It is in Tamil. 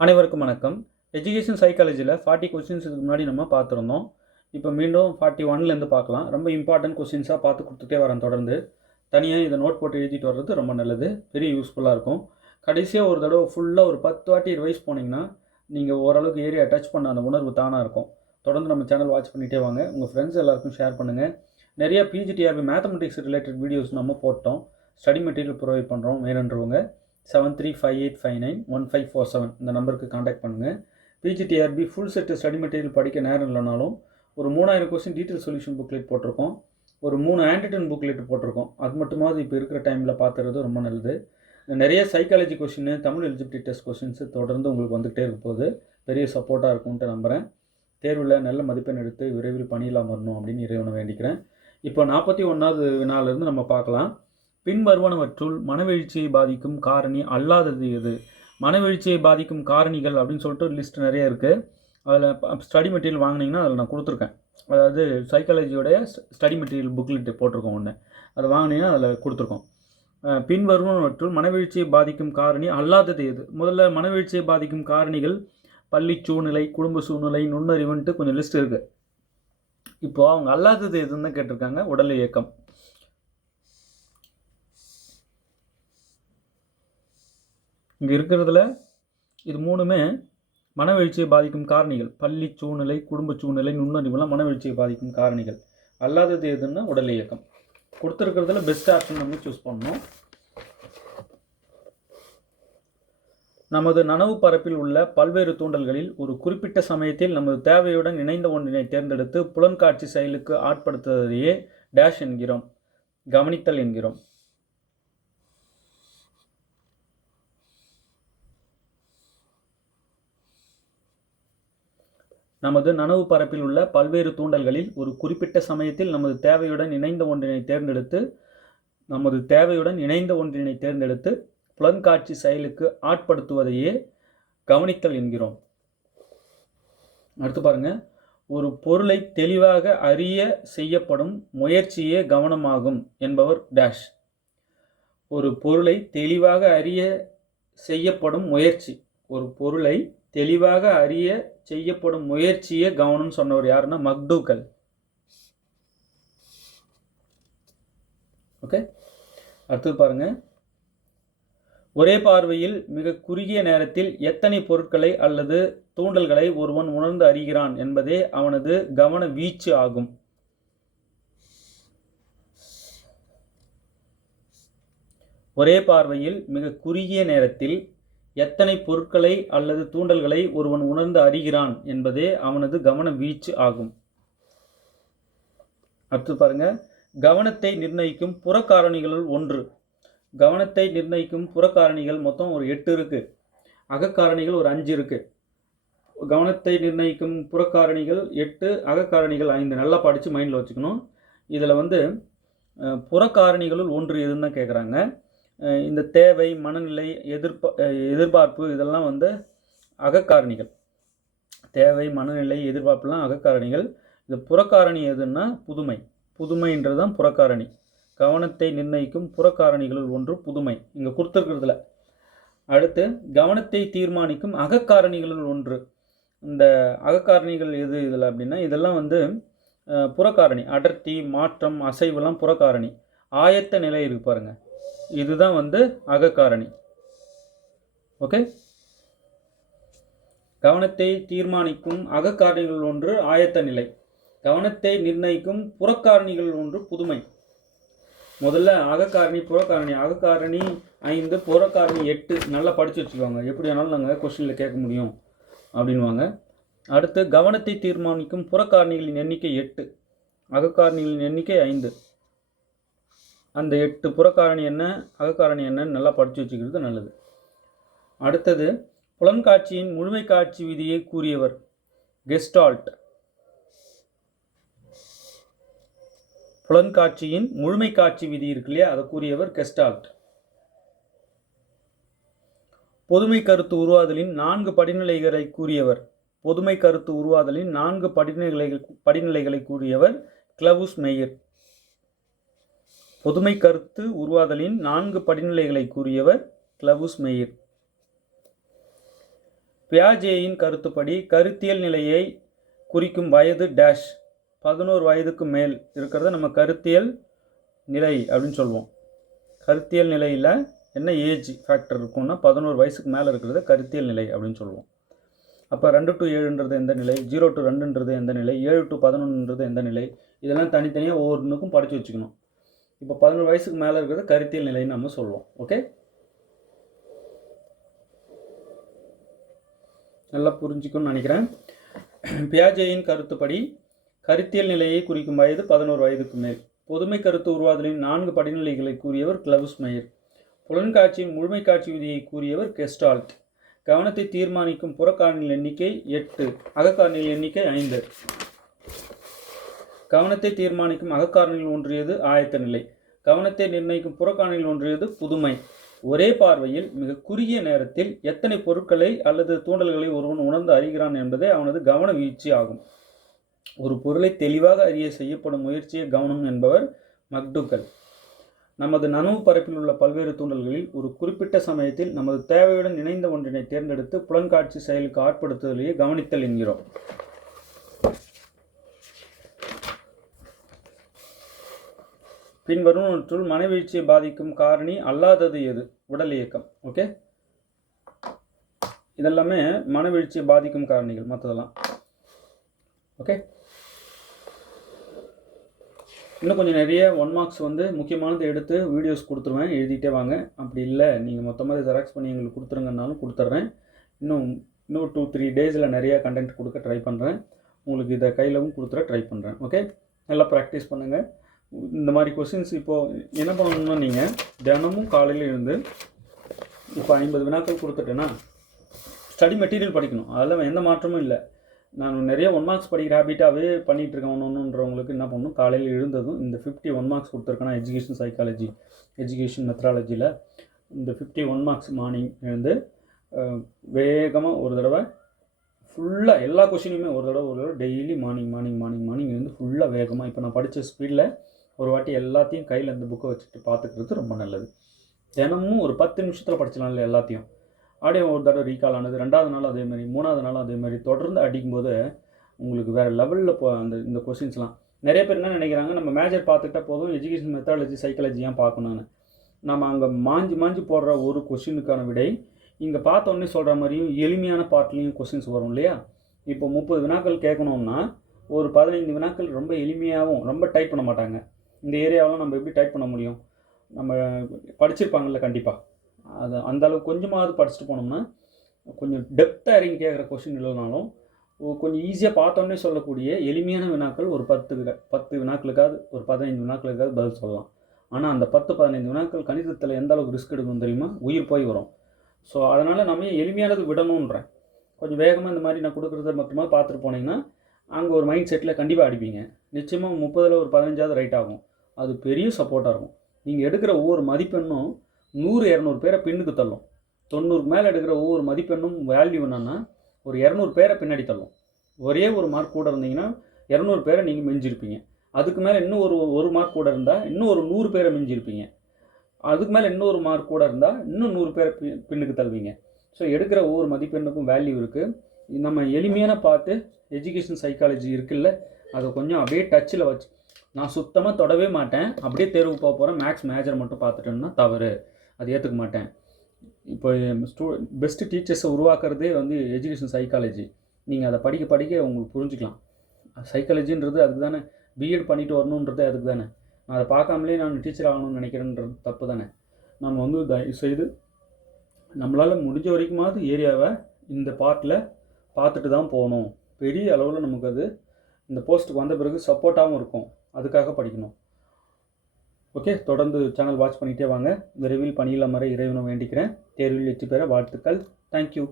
அனைவருக்கும் வணக்கம். எஜுகேஷன் சைக்காலஜியில் 40 கொஸ்டின்ஸ் இதுக்கு முன்னாடி நம்ம பார்த்துருந்தோம். இப்போ மீண்டும் 41லேருந்து பார்க்கலாம். ரொம்ப இம்பார்ட்டன்ட் கொஸ்டின்ஸாக பார்த்து கொடுத்துட்டே வரேன் தொடர்ந்து. தனியாக இதை நோட் போட்டு எழுதிட்டு வர்றது ரொம்ப நல்லது, பெரிய யூஸ்ஃபுல்லாக இருக்கும். கடைசியாக ஒரு தடவை ஃபுல்லாக ஒரு 10 வாட்டி ரிவைஸ் போனீங்கன்னா நீங்கள் ஓரளவுக்கு ஏரியா டச் பண்ண அந்த உணர்வு தானாக இருக்கும். தொடர்ந்து நம்ம சேனல் வாட்ச் பண்ணிகிட்டே வாங்க. உங்கள் ஃப்ரெண்ட்ஸ் எல்லாருக்கும் ஷேர் பண்ணுங்கள். நிறைய பிஜிடிஆர்பி மேத்தமெட்டிக்ஸ் ரிலேட்டட் வீடியோஸ் நம்ம போட்டோம். ஸ்டடி மெட்டீரியல் ப்ரொவைட் பண்ணுறோம். வேணுன்றவங்க 7358591547 இந்த நம்பருக்கு காண்டாக்ட் பண்ணுங்கள். PGTRB full set study material படிக்க நேரம் இல்லைனாலும் ஒரு 3000 கொஸ்டின் டீட்டெயில் சொல்யூஷன் புக்லெட் போட்டிருக்கோம். ஒரு 3 ஆன்டிடன் புக்லெட் போட்டிருக்கோம். அது மட்டுமாவது இப்போ இருக்கிற டைமில் பார்த்துறது ரொம்ப நல்லது. நிறைய psychology question, Tamil eligibility test questions தொடர்ந்து உங்களுக்கு வந்துகிட்டே இருக்க போது பெரிய சப்போர்ட்டாக இருக்கும்ன்ட்டு நம்புகிறேன். தேர்வில் நல்ல மதிப்பெண் எடுத்து விரைவில் பணியில் அமரணும் அப்படின்னு இறைவனை வேண்டிக்கிறேன். இப்போ 41வது வினாலிருந்து நம்ம பார்க்கலாம். பின்வருவனவற்றுள் மனவெழுச்சியை பாதிக்கும் காரணி அல்லாதது எது? மனவெழுச்சியை பாதிக்கும் காரணிகள் அப்படின்னு சொல்லிட்டு லிஸ்ட் நிறைய இருக்குது. அதில் ஸ்டடி மெட்டீரியல் வாங்கினீங்கன்னா அதில் நான் கொடுத்துருக்கேன். அதாவது சைக்காலஜியோடைய ஸ்டடி மெட்டீரியல் புக்லெட் போட்டிருக்கோம் ஒன்று. அதை வாங்கினீங்கன்னா அதில் கொடுத்துருக்கோம். பின்வருவனவற்றுள் மனவெழுச்சியை பாதிக்கும் காரணி அல்லாதது எது? முதல்ல மனவெழுச்சியை பாதிக்கும் காரணிகள் பள்ளி சூழ்நிலை, குடும்ப சூழ்நிலை, நுண்ணறிவுன்ட்டு கொஞ்சம் லிஸ்ட் இருக்குது. இப்போது அவங்க அல்லாதது எதுன்னு கேட்டிருக்காங்க. உடல் இயக்கம். இங்கே இருக்கிறதுல இது மூணுமே மனவெழுச்சியை பாதிக்கும் காரணிகள். பள்ளி சூழ்நிலை, குடும்ப சூழ்நிலை, நுண்ணறிவுலாம் மனவெழுச்சியை பாதிக்கும் காரணிகள். அல்லாதது எதுன்னா உடல் இயக்கம். கொடுத்துருக்கிறதுல பெஸ்ட் ஆப்ஷன் நம்ம சூஸ் பண்ணணும். நமது நனவு பரப்பில் உள்ள பல்வேறு தூண்டல்களில் ஒரு குறிப்பிட்ட சமயத்தில் நமது தேவையுடன் இணைந்த ஒன்றினை தேர்ந்தெடுத்து புலன்காட்சி செயலுக்கு ஆட்படுத்துவதையே டேஷ் என்கிறோம், கவனித்தல் என்கிறோம். நமது நனவு பரப்பில் உள்ள பல்வேறு தூண்டல்களில் ஒரு குறிப்பிட்ட சமயத்தில் நமது தேவையுடன் இணைந்த ஒன்றினை தேர்ந்தெடுத்து புலன்காட்சி செயலுக்கு ஆட்படுத்துவதையே கவனித்தல் என்கிறோம். அடுத்து பாருங்க. ஒரு பொருளை தெளிவாக அறிய செய்யப்படும் முயற்சியே கவனமாகும் என்பவர் டேஷ். ஒரு பொருளை தெளிவாக அறிய செய்யப்படும் முயற்சி, ஒரு பொருளை தெளிவாக அறிய செய்யப்படும் முயற்சியே கவனம் சொன்னவர் யாருன்னா மக்டூகல். ஓகே, அடுத்தது பாருங்க. ஒரே பார்வையில் மிக குறுகிய நேரத்தில் எத்தனை பொருட்களை அல்லது தூண்டல்களை ஒருவன் உணர்ந்து அறிகிறான் என்பதே அவனது கவன வீச்சு ஆகும். ஒரே பார்வையில் மிக குறுகிய நேரத்தில் எத்தனை பொருட்களை அல்லது தூண்டல்களை ஒருவன் உணர்ந்து அறிகிறான் என்பதே அவனது கவன வீச்சு ஆகும். அடுத்து பாருங்க. கவனத்தை நிர்ணயிக்கும் புறக்காரணிகளுள் ஒன்று. கவனத்தை நிர்ணயிக்கும் புறக்காரணிகள் மொத்தம் ஒரு 8 இருக்கு. அகக்காரணிகள் ஒரு 5 இருக்கு. கவனத்தை நிர்ணயிக்கும் புறக்காரணிகள் 8, அகக்காரணிகள் 5. நல்லா படித்து மைண்டில் வச்சுக்கணும். இதில் புறக்காரணிகளுள் ஒன்று எதுன்னு தான் கேட்குறாங்க. இந்த தேவை, மனநிலை, எதிர்பார்ப்பு இதெல்லாம் அகக்காரணிகள். தேவை, மனநிலை, எதிர்பார்ப்புலாம் அகக்காரணிகள். இது புறக்காரணி எதுன்னா புதுமைன்றது தான் புறக்காரணி. கவனத்தை நிர்ணயிக்கும் புறக்காரணிகளுள் ஒன்று புதுமை, இங்கே கொடுத்துருக்கிறதுல. அடுத்து கவனத்தை தீர்மானிக்கும் அகக்காரணிகளுள் ஒன்று. இந்த அகக்காரணிகள் எது இதில் அப்படின்னா இதெல்லாம் புறக்காரணி. அடர்த்தி, மாற்றம், அசைவுலாம் புறக்காரணி. ஆயத்த நிலை இருக்கு பாருங்க, இதுதான் அகக்காரணி. ஓகே, கவனத்தை தீர்மானிக்கும் அகக்காரணிகள் ஒன்று ஆயத்த நிலை. கவனத்தை நிர்ணயிக்கும் புறக்காரணிகள் ஒன்று புதுமை. முதல்ல அகக்காரணி, புறக்காரணி. அகக்காரணி 5, புறக்காரணி 8. நல்லா படித்து வச்சுக்கோங்க, எப்படி வேணாலும் நாங்கள் கொஸ்டினில் கேட்க முடியும் அப்படின்வாங்க. அடுத்து கவனத்தை தீர்மானிக்கும் புறக்காரணிகளின் எண்ணிக்கை 8, அகக்காரணிகளின் எண்ணிக்கை 5. அந்த 8 புறக்காரணி என்ன, அகக்காரணி என்னன்னு நல்லா படித்து வச்சுக்கிறது நல்லது. அடுத்தது புலன்காட்சியின் முழுமை காட்சி விதியை கூறியவர் கெஸ்டால்ட். புலன்காட்சியின் முழுமை காட்சி விதி இருக்கு இல்லையா, அதை கூறியவர் கெஸ்டால்ட். பொதுமை கருத்து உருவாதலின் 4 படிநிலைகளை கூறியவர் படிநிலைகளை கூறியவர் கிளவுஸ் மேயர். பொதுமை கருத்து உருவாதலின் 4 படிநிலைகளை கூறியவர் கிளவுஸ் மேயர். பியாஜேயின் கருத்துப்படி கருத்தியல் நிலையை குறிக்கும் வயது டேஷ். 11 வயதுக்கு மேல் இருக்கிறத நம்ம கருத்தியல் நிலை அப்படின்னு சொல்லுவோம். கருத்தியல் நிலையில் என்ன ஏஜ் ஃபேக்டர் இருக்கும்னா 11 வயசுக்கு மேலே இருக்கிறத கருத்தியல் நிலை அப்படின்னு சொல்லுவோம். அப்போ 2 to 7ன்றது எந்த நிலை, 0 to 2ன்றது எந்த நிலை, 7 to 11ன்றது எந்த நிலை, இதெல்லாம் தனித்தனியாக ஒவ்வொன்றுக்கும் படித்து வச்சுக்கணும். இப்போ 11 வயசுக்கு மேலே இருக்கிறத கருத்தியல் நிலைன்னு நம்ம சொல்லுவோம். ஓகே, நல்லா புரிஞ்சுக்கணும்னு நினைக்கிறேன். பியாஜேயின் கருத்துப்படி கருத்தியல் நிலையை குறிக்கும் வயது 11 வயதுக்கு மேல். பொதுமை கருத்து உருவாதலின் 4 படிநிலைகளை கூறியவர் கிளவுஸ்மேயர். புலன்காட்சியின் முழுமை காட்சி விதியை கூறியவர் கெஸ்டால்ட். கவனத்தை தீர்மானிக்கும் புறக்காரணிகள் எண்ணிக்கை 8, அகக்காரணிகள் எண்ணிக்கை 5. கவனத்தை தீர்மானிக்கும் அகக்காரணிகள் ஒன்றியது ஆயத்த நிலை. கவனத்தை நிர்ணயிக்கும் புறக்காரணிகள் ஒன்றியது புதுமை. ஒரே பார்வையில் மிக குறுகிய நேரத்தில் எத்தனை பொருட்களை அல்லது தூண்டல்களை ஒருவன் உணர்ந்து அறிகிறான் என்பதே அவனது கவன வீழ்ச்சி ஆகும். ஒரு பொருளை தெளிவாக அறிய செய்யப்படும் முயற்சியை கவனம் என்பவர் மக்டூகல். நமது நனவு பரப்பில் உள்ள பல்வேறு தூண்டல்களில் ஒரு குறிப்பிட்ட சமயத்தில் நமது தேவையுடன் இணைந்த ஒன்றினை தேர்ந்தெடுத்து புலன்காட்சி செயலுக்கு ஆட்படுத்துதலையே கவனித்தல் என்கிறோம். பின்வருவனற்றுள் மனவீழ்ச்சியை பாதிக்கும் காரணி அல்லாதது எது? உடல் இயக்கம். ஓகே, இதெல்லாமே மனவீழ்ச்சியை பாதிக்கும் காரணிகள், மற்றதெல்லாம். ஓகே, இன்னும் கொஞ்சம் நிறைய 1 மார்க்ஸ் முக்கியமானது எடுத்து வீடியோஸ் கொடுத்துருவேன், எழுதிட்டே வாங்க. அப்படி இல்லை நீங்கள் மொத்தமாக ஜெராக்ஸ் பண்ணி எங்களுக்கு கொடுத்துருங்கன்னாலும் கொடுத்துட்றேன். இன்னும் 2-3 டேஸில் நிறைய கண்டென்ட் கொடுக்க ட்ரை பண்ணுறேன். உங்களுக்கு இதை கையிலவும் கொடுத்துட ட்ரை பண்ணுறேன். ஓகே, நல்லா ப்ராக்டிஸ் பண்ணுங்கள். இந்த மாதிரி கொஸ்டின்ஸ் இப்போது என்ன பண்ணணும்னா, நீங்கள் தினமும் காலையில் எழுந்து இப்போ 50 வினாக்கள் கொடுத்துட்டேன்னா ஸ்டடி மெட்டீரியல் படிக்கணும். அதெல்லாம் எந்த மாற்றமும் இல்லை. நான் நிறைய 1 மார்க்ஸ் படிக்கிற ஹேபிட்டாகவே பண்ணிகிட்ருக்கேன். ஒன்றுன்றவங்களுக்கு என்ன பண்ணணும், காலையில் எழுந்ததும் இந்த 51 மார்க்ஸ் கொடுத்துருக்கேன்னா எஜுகேஷன் சைக்காலஜி, எஜுகேஷன் மெத்தடாலஜியில் இந்த 51 மார்க்ஸ் மார்னிங் எழுந்து வேகமாக ஒரு தடவை ஃபுல்லாக எல்லா கொஷினுமே ஒரு தடவை டெய்லி மார்னிங் எழுந்து ஃபுல்லாக வேகமாக இப்போ நான் படித்த ஸ்பீடில் ஒரு வாட்டி எல்லாத்தையும் கையில் இந்த புக்கை வச்சுட்டு பார்த்துக்கிறது ரொம்ப நல்லது. தினமும் ஒரு 10 நிமிஷத்தில் படிச்சலாம்ல எல்லாத்தையும். அப்படியே ஒரு தடவை ரீகால் ஆனது, 2வது நாள் அதேமாதிரி, 3வது நாள் அதேமாதிரி தொடர்ந்து அடிக்கும்போது உங்களுக்கு வேறு லெவலில் இந்த கொஸ்டின்ஸ்லாம். நிறைய பேர் என்ன நினைக்கிறாங்க, நம்ம மேஜர் பார்த்துக்கிட்டா போதும், எஜுகேஷன் மெத்தடாலஜி சைக்காலஜி ஏன் பார்க்கணுன்னு. நம்ம அங்கே மாஞ்சி போடுற ஒரு கொஸ்டினுக்கான விடை இங்கே பார்த்தோன்னே சொல்கிற மாதிரியும் எளிமையான பார்ட்லேயும் கொஸ்டின்ஸ் வரும் இல்லையா. இப்போ 30 வினாக்கள் கேட்கணும்னா ஒரு 15 வினாக்கள் ரொம்ப எளிமையாகவும் ரொம்ப டைப் பண்ண மாட்டாங்க. இந்த ஏரியாவெலாம் நம்ம எப்படி டைப் பண்ண முடியும்? நம்ம படிச்சிருப்பாங்கள்ல கண்டிப்பாக. அது அந்தளவுக்கு கொஞ்சமாவது படிச்சுட்டு போனோம்னா கொஞ்சம் டெப்த்தாக இறங்கி கேட்குற கொஸ்டின் இல்லைனாலும் கொஞ்சம் ஈஸியாக பார்த்தோன்னே சொல்லக்கூடிய எளிமையான வினாக்கள் ஒரு 10 வினாக்களுக்காவது ஒரு 15 வினாக்களுக்காவது பதில் சொல்லலாம். ஆனால் அந்த 10-15 வினாக்கள் கணிதத்தில் எந்த அளவுக்கு ரிஸ்க் எடுக்கணும் தெரியுமா? உயிர் போய் வரும். ஸோ அதனால் நம்ம எளிமையானது விடணுன்றேன். கொஞ்சம் வேகமாக இந்த மாதிரி நான் கொடுக்குறத மட்டுமா பார்த்துட்டு போனீங்கன்னா அங்கே ஒரு மைண்ட் செட்டில் கண்டிப்பாக அடிப்பீங்க. நிச்சயமாக 30ல் ஒரு 15ஆவது ரைட் ஆகும். அது பெரிய சப்போர்ட்டாக இருக்கும். நீங்கள் எடுக்கிற ஒவ்வொரு மதிப்பெண்ணும் 100-200 பேரை பின்னுக்கு தள்ளும். 90க்கு மேலே எடுக்கிற ஒவ்வொரு மதிப்பெண்ணும் வேல்யூ என்னன்னா ஒரு 200 பேரை பின்னாடி தள்ளும். ஒரே ஒரு மார்க் கூட இருந்தீங்கன்னா 200 பேரை நீங்கள் மிஞ்சிருப்பீங்க. அதுக்கு மேலே இன்னும் ஒரு மார்க் கூட இருந்தால் இன்னும் ஒரு 100 பேரை மிஞ்சிருப்பீங்க. அதுக்கு மேலே இன்னொரு மார்க் கூட இருந்தால் இன்னும் 100 பேரை பின்னுக்கு தள்ளுவீங்க. ஸோ எடுக்கிற ஒவ்வொரு மதிப்பெண்ணுக்கும் வேல்யூ இருக்குது. நம்ம எளிமையான பார்த்து எஜுகேஷன் சைக்காலஜி இருக்குல்ல, அதை கொஞ்சம் அப்படியே டச்சில் வச்சு நான் சுத்தமாக தொடவே மாட்டேன், அப்படியே தேர்வு போக போகிறேன், மேக்ஸ் மேஜர் மட்டும் பார்த்துட்டேன்னா தவறு, அது ஏற்றுக்க மாட்டேன். இப்போ பெஸ்ட்டு டீச்சர்ஸை உருவாக்குறதே எஜுகேஷன் சைக்காலஜி. நீங்கள் அதை படிக்க உங்களுக்கு புரிஞ்சுக்கலாம். சைக்காலஜின்றது அதுக்கு தானே, பிஎட் பண்ணிட்டு வரணுன்றது அதுக்கு தானே. நான் அதை பார்க்காமலே நான் டீச்சர் ஆகணும்னு நினைக்கிறேன்றது தப்பு தானே. நம்ம தயவுசெய்து நம்மளால் முடிஞ்ச வரைக்குமாவது ஏரியாவை இந்த பார்ட்டில் பார்த்துட்டு தான் போகணும். பெரிய அளவில் நமக்கு அது இந்த போஸ்ட்டுக்கு வந்த பிறகு சப்போர்ட்டாகவும் இருக்கும். அதுக்காக படிக்கணும். ஓகே, தொடர்ந்து சேனல் வாட்ச் பண்ணிகிட்டே வாங்க. விரைவில் பணியில் அமர இறைவனை வேண்டிக்கிறேன். தேர்வில் வெற்றி பெற வாழ்த்துக்கள். தேங்க்யூ.